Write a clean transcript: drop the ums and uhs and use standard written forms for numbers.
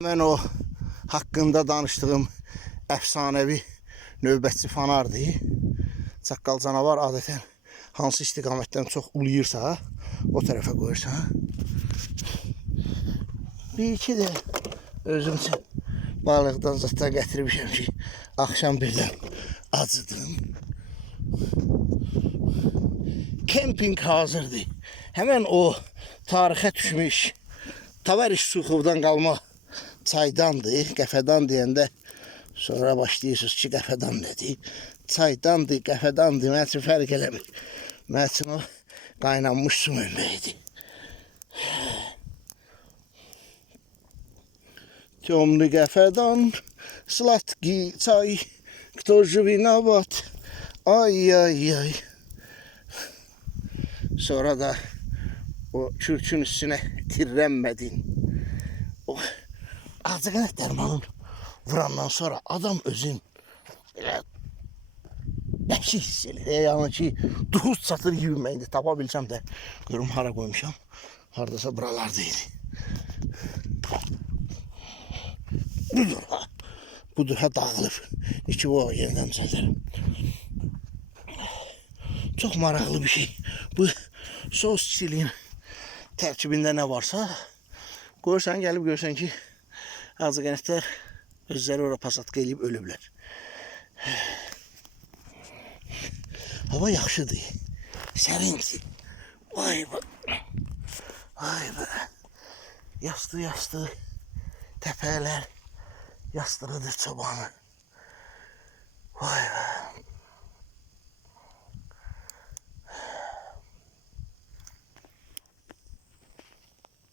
Mən o haqqında danışdığım əfsanəvi növbətçi fanardır. Çaqqal canavar adətən hansı istiqamətdən çox uluyursa, o tərəfə qoyursan. Bir iki də özüm üçün balıqdan zaten gətirmişəm ki, axşam birdən acıdım. Kemping hazırdır. Həmən o tarixə düşmüş Tavariş Suxovdan qalma çaydandır. Qəfədan deyəndə sonra başlayırsınız ki, qəfədan nədir? Çaydandır, qəfədandır. Mən üçün fərq eləmir. Mən üçün o qaynanmış su mənbəyidir. Темный qəfədan, sladký çay, кто же виноват? Ay ay ay. Sonra da o kürkün üstüne tirrənmədin. O acıqanət dərmanın vurandan sonra adam özün belə nəşi hiss edir. Yəni ki, duhuz çatır gibi mən indi tapa bilsəm də görüm hara qoymuşam. Haradasa buralardaydı. Budur ha. Budur ha, dağılır. İki o yenidən düzəldirəm. Çok maraqlı bir şey. Bu sos çiliyin tərkibində nə varsa qoyursan, gəlib görsən ki, acıqanətlər özləri ora pasatka eləyib ölüblər. Hava yaxşıdır. Sərindir. Vay be. Vay be. Yastı təpələr yastırıdır çobanı. Vay be.